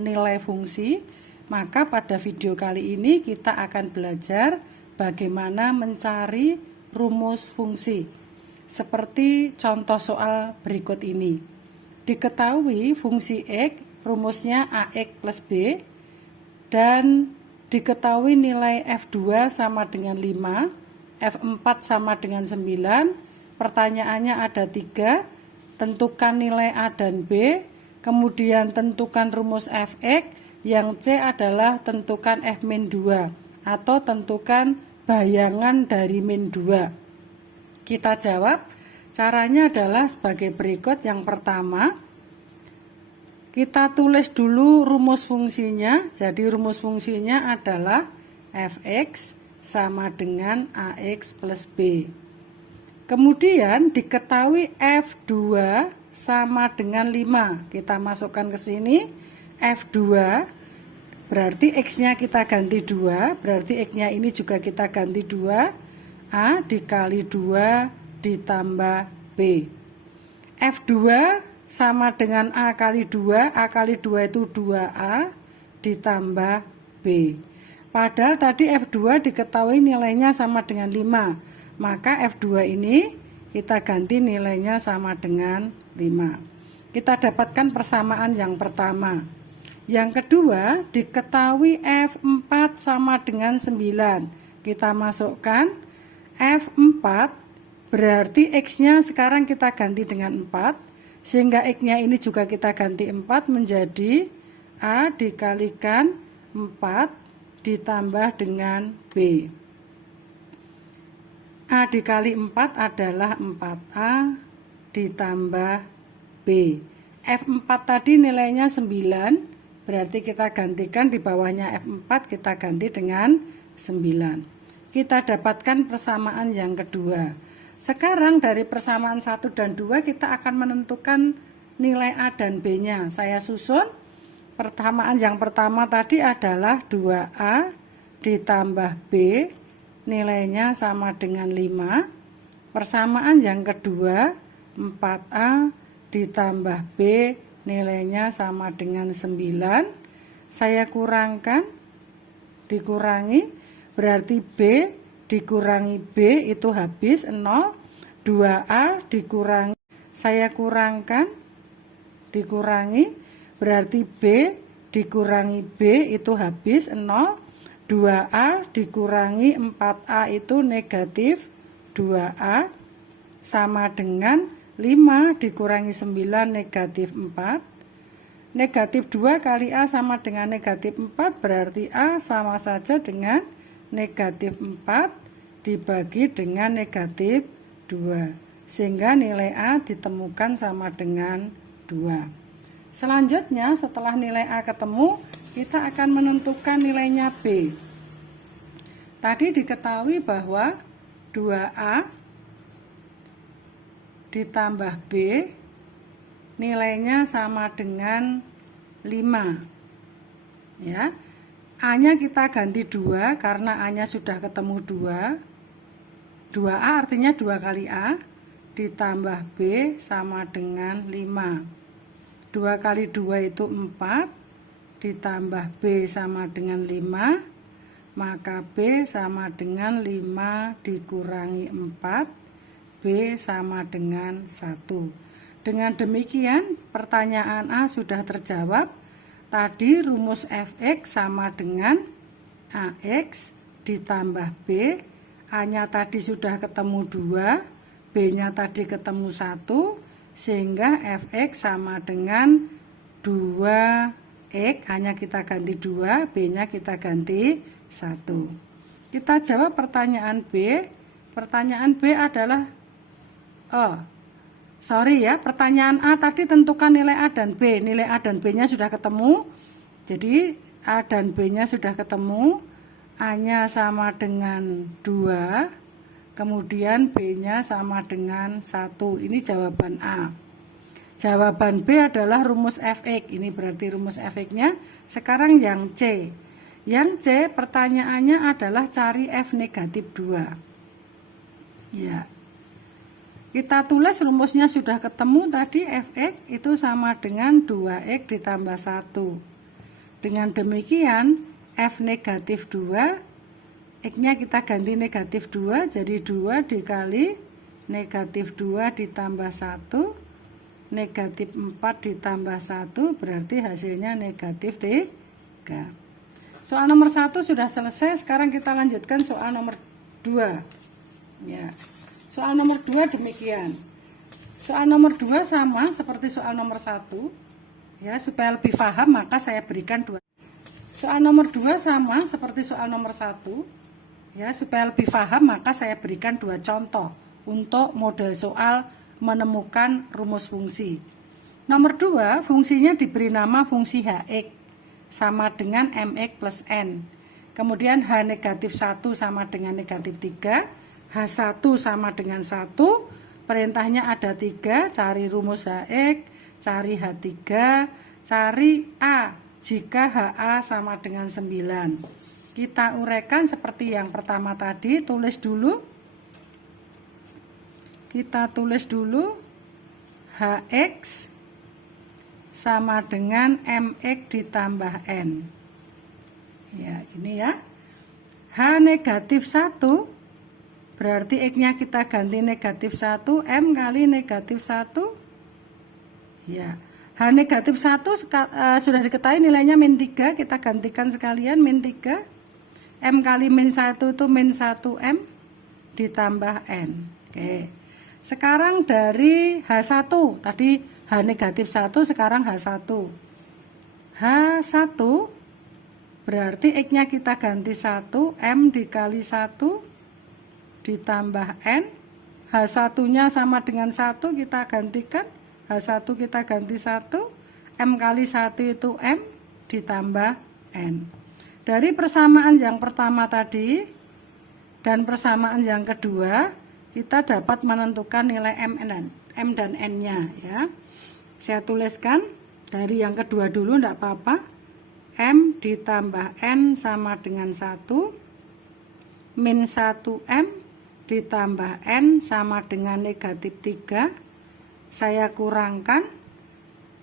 nilai fungsi, maka pada video kali ini kita akan belajar bagaimana mencari rumus fungsi. Seperti contoh soal berikut ini. Diketahui fungsi X rumusnya AX plus B dan diketahui nilai F2 sama dengan 5, F4 sama dengan 9. Pertanyaannya ada 3, tentukan nilai A dan B, kemudian tentukan rumus Fx, yang C adalah tentukan F-2 atau tentukan bayangan dari min 2. Kita jawab, caranya adalah sebagai berikut. Yang pertama, kita tulis dulu rumus fungsinya. Jadi rumus fungsinya adalah Fx sama dengan Ax plus B. Kemudian diketahui F2 sama dengan 5. Kita masukkan ke sini. F2 berarti X-nya kita ganti 2. Berarti X-nya ini juga kita ganti 2. A dikali 2 ditambah B. F2 sama dengan A kali 2. A kali 2 itu 2A ditambah B. Padahal tadi F2 diketahui nilainya sama dengan 5. Maka F2 ini kita ganti nilainya sama dengan 5. Kita dapatkan persamaan yang pertama. Yang kedua, diketahui F4 sama dengan 9. Kita masukkan F4 berarti X-nya sekarang kita ganti dengan 4. Sehingga X-nya ini juga kita ganti 4 menjadi A dikalikan 4 ditambah dengan B. A dikali 4 adalah 4A ditambah B. F4 tadi nilainya 9, berarti kita gantikan di bawahnya F4 kita ganti dengan 9. Kita dapatkan persamaan yang kedua. Sekarang dari persamaan 1 dan 2 kita akan menentukan nilai A dan B-nya. Saya susun. Persamaan yang pertama tadi adalah 2A ditambah B, nilainya sama dengan 5. Persamaan yang kedua, 4A ditambah B, nilainya sama dengan 9. Saya kurangkan, dikurangi, berarti B dikurangi B itu habis 0. 2A dikurangi, saya kurangkan, dikurangi, berarti B dikurangi B itu habis 0. 2A dikurangi 4A itu negatif 2A sama dengan 5 dikurangi 9 negatif 4. Negatif 2 kali A sama dengan negatif 4, berarti A sama saja dengan negatif 4 dibagi dengan negatif 2. Sehingga nilai A ditemukan sama dengan 2. Selanjutnya setelah nilai A ketemu, kita akan menentukan nilainya B. Tadi diketahui bahwa 2A ditambah B nilainya sama dengan 5. Ya. A-nya kita ganti 2 karena A-nya sudah ketemu 2. 2A artinya 2 kali A ditambah B sama dengan 5. 2 kali 2 itu 4 ditambah B sama dengan 5, maka B sama dengan 5 dikurangi 4, B sama dengan 1. Dengan demikian pertanyaan A sudah terjawab. Tadi rumus Fx sama dengan Ax ditambah B. A-nya tadi sudah ketemu 2, B-nya tadi ketemu 1, sehingga Fx sama dengan 2x, A-nya kita ganti 2, B-nya kita ganti 1. Kita jawab pertanyaan B. Pertanyaan B adalah pertanyaan A tadi tentukan nilai A dan B. Nilai A dan B-nya sudah ketemu. Jadi A dan B-nya sudah ketemu. A-nya sama dengan 2. Kemudian B-nya sama dengan 1. Ini jawaban A. Jawaban B adalah rumus Fx. Ini berarti rumus Fx-nya. Sekarang yang C. Yang C pertanyaannya adalah cari F negatif 2. Ya. Kita tulis rumusnya sudah ketemu tadi. Fx itu sama dengan 2x ditambah 1. Dengan demikian F negatif 2, X-nya kita ganti negatif 2, jadi 2 dikali negatif 2 ditambah 1, negatif 4 ditambah 1, berarti hasilnya negatif 3. Soal nomor 1 sudah selesai, sekarang kita lanjutkan soal nomor 2. Ya. Soal nomor 2 demikian. Soal nomor 2 sama seperti soal nomor 1. Ya, supaya lebih paham maka saya berikan 2. Soal nomor 2 sama seperti soal nomor 1. Ya, supaya lebih paham maka saya berikan 2 contoh untuk model soal menemukan rumus fungsi. Nomor 2, fungsinya diberi nama fungsi Hx sama dengan Mx plus N. Kemudian H negatif 1 sama dengan negatif 3, H1 sama dengan 1, perintahnya ada 3, cari rumus Hx, cari H3, cari A jika HA sama dengan 9. Kita uraikan seperti yang pertama tadi, tulis dulu. Kita tulis dulu Hx sama dengan Mx ditambah N. Ya, ini ya. H negatif 1 berarti X-nya kita ganti negatif 1, M kali negatif 1. Ya, H negatif 1 sudah diketahui nilainya min 3, kita gantikan sekalian min 3. M kali min 1 itu min 1M ditambah N. Oke. Sekarang dari H1, tadi H negatif 1, sekarang H1. H1 berarti X-nya kita ganti 1, M dikali 1 ditambah N. H1-nya sama dengan 1, kita gantikan. H1 kita ganti 1, M kali 1 itu M ditambah N. Dari persamaan yang pertama tadi dan persamaan yang kedua, kita dapat menentukan nilai M dan N-nya ya. Saya tuliskan dari yang kedua dulu, tidak apa-apa. M ditambah N sama dengan 1, min 1M ditambah N sama dengan negatif 3. Saya kurangkan,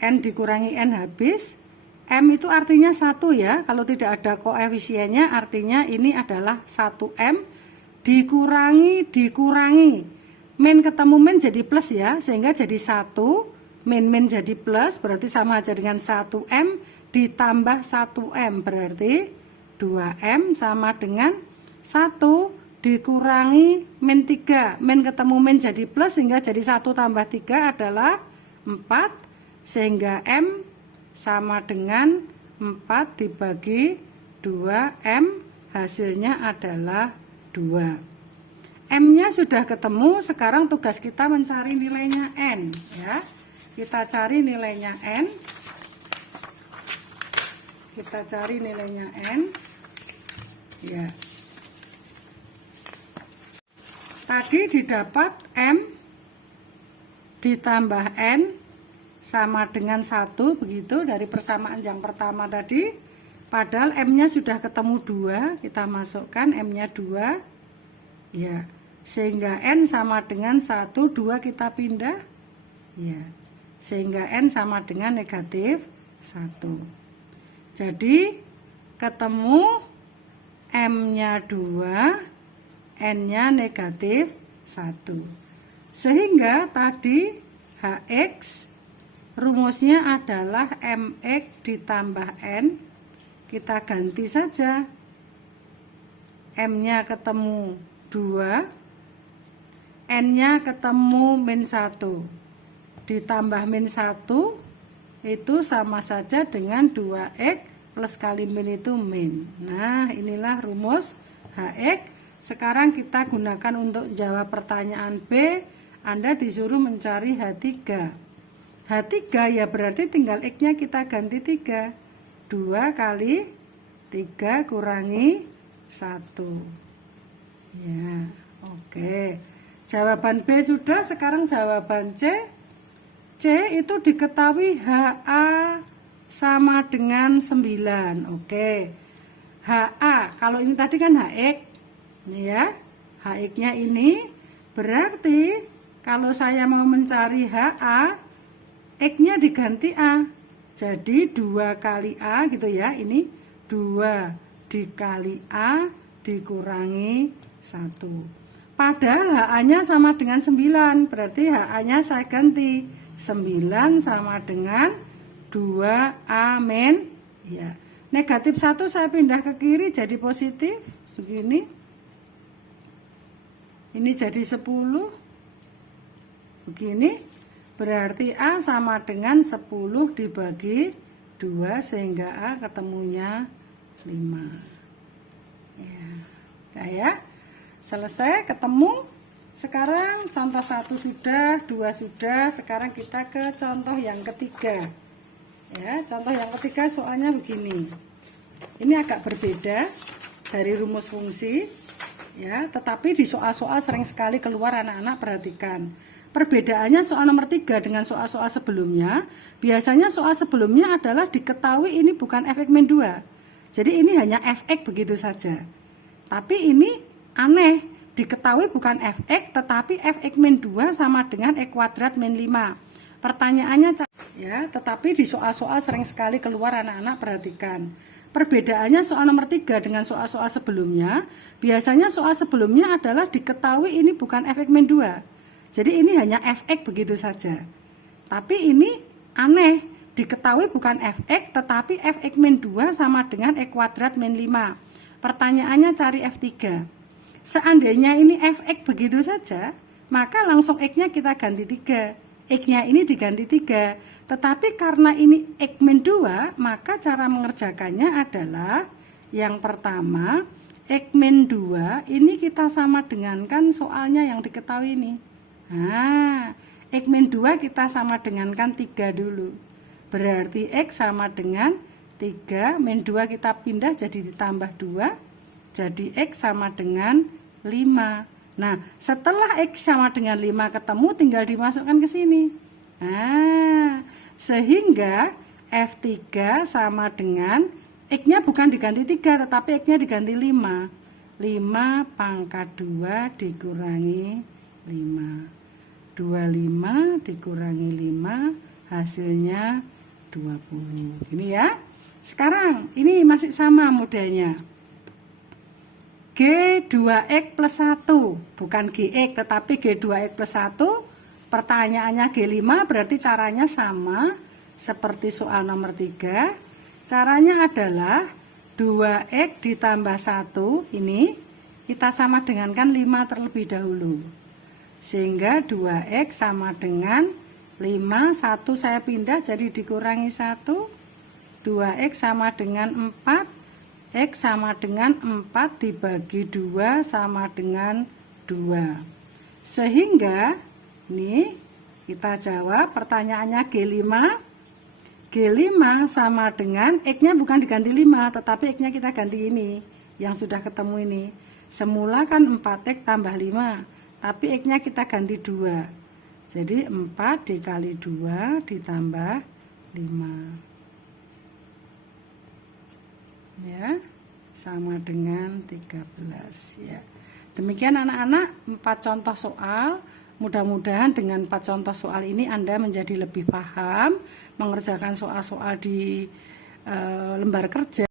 N dikurangi N habis. M itu artinya 1 ya, kalau tidak ada koefisiennya artinya ini adalah 1M dikurangi. Min ketemu min jadi plus ya, sehingga jadi 1, min jadi plus, berarti sama aja dengan 1M ditambah 1M, berarti 2M sama dengan 1 dikurangi min 3. Min ketemu min jadi plus, sehingga jadi 1 tambah 3 adalah 4, sehingga M sama dengan 4 dibagi 2M, hasilnya adalah 2. M-nya sudah ketemu, sekarang tugas kita mencari nilainya N ya. Kita cari nilainya N. Kita cari nilainya N. Ya. Tadi didapat M ditambah N sama dengan 1, begitu dari persamaan yang pertama tadi. Padahal M-nya sudah ketemu 2, kita masukkan M-nya 2. Ya, sehingga N sama dengan 1, 2 kita pindah. Ya, sehingga N sama dengan negatif 1. Jadi, ketemu M-nya 2, N-nya negatif 1. Sehingga tadi Hx rumusnya adalah Mx ditambah N. Kita ganti saja. M-nya ketemu 2, N-nya ketemu min 1, ditambah min 1 itu sama saja dengan 2X plus kali min itu min. Nah, inilah rumus Hx. Sekarang kita gunakan untuk jawab pertanyaan B. Anda disuruh mencari H3. H3 ya berarti tinggal X-nya kita ganti 3. 2 kali 3 kurangi 1. Ya, oke. Jawaban B sudah, sekarang jawaban C. C itu diketahui HA sama dengan 9. Oke. HA, kalau ini tadi kan HX. Ini ya, HX-nya ini berarti kalau saya mau mencari HA, X-nya diganti A. Jadi 2 kali A gitu ya. Ini 2 dikali A dikurangi 1. Padahal HA-nya sama dengan 9. Berarti HA-nya saya ganti. 9 sama dengan 2A min. Ya. Negatif 1 saya pindah ke kiri jadi positif. Begini. Ini jadi 10. Begini. Berarti A sama dengan 10 dibagi 2 sehingga A ketemunya 5. Ya. Nah ya. Selesai ketemu. Sekarang contoh 1 sudah, 2 sudah. Sekarang kita ke contoh yang ketiga. Ya, contoh yang ketiga soalnya begini. Ini agak berbeda dari rumus fungsi. Ya, tetapi di soal-soal sering sekali keluar, anak-anak perhatikan. Perbedaannya soal nomor 3 dengan soal-soal sebelumnya. Biasanya soal sebelumnya adalah diketahui ini bukan f(x) min 2. Jadi ini hanya f(x) begitu saja. Tapi ini aneh, diketahui bukan f(x) tetapi f(x) min 2 sama dengan x kuadrat min 5. Pertanyaannya ya, tetapi di soal-soal sering sekali keluar, anak-anak perhatikan. Perbedaannya soal nomor 3 dengan soal-soal sebelumnya. Biasanya soal sebelumnya adalah diketahui ini bukan f(x) min 2. Jadi ini hanya f(x) begitu saja. Tapi ini aneh, diketahui bukan f(x) tetapi f(x) min 2 sama dengan x kuadrat min 5. Pertanyaannya cari f3. Seandainya ini f(x) begitu saja, maka langsung x-nya kita ganti 3. X-nya ini diganti 3. Tetapi karena ini X min 2, maka cara mengerjakannya adalah yang pertama, X min 2 ini kita sama dengankan soalnya yang diketahui ini. Nah, X min 2 kita sama dengankan 3 dulu. Berarti X sama dengan 3, min 2 kita pindah jadi ditambah 2. Jadi X sama dengan 5. Nah, setelah X sama dengan 5 ketemu, tinggal dimasukkan ke sini. Nah, sehingga F3 sama dengan X-nya bukan diganti 3, tetapi X-nya diganti 5. 5 pangkat 2 dikurangi 5. 25 dikurangi 5, hasilnya 20. Ini ya. Sekarang, ini masih sama modelnya. G2X plus 1, bukan GX tetapi G2X plus 1. Pertanyaannya G5, berarti caranya sama seperti soal nomor 3. Caranya adalah 2X ditambah 1, ini kita sama dengankan 5 terlebih dahulu. Sehingga 2X sama dengan 5, 1 saya pindah jadi dikurangi 1. 2X sama dengan 4. X sama dengan 4 dibagi 2 sama dengan 2. Sehingga ini kita jawab pertanyaannya G5. G5 sama dengan X-nya bukan diganti 5, tetapi X-nya kita ganti ini yang sudah ketemu ini. Semula kan 4X tambah 5, tapi X-nya kita ganti 2. Jadi 4 dikali 2 ditambah 5. Ya, sama dengan 13 ya. Demikian anak-anak 4 contoh soal. Mudah-mudahan dengan 4 contoh soal ini Anda menjadi lebih paham mengerjakan soal-soal di lembar kerja.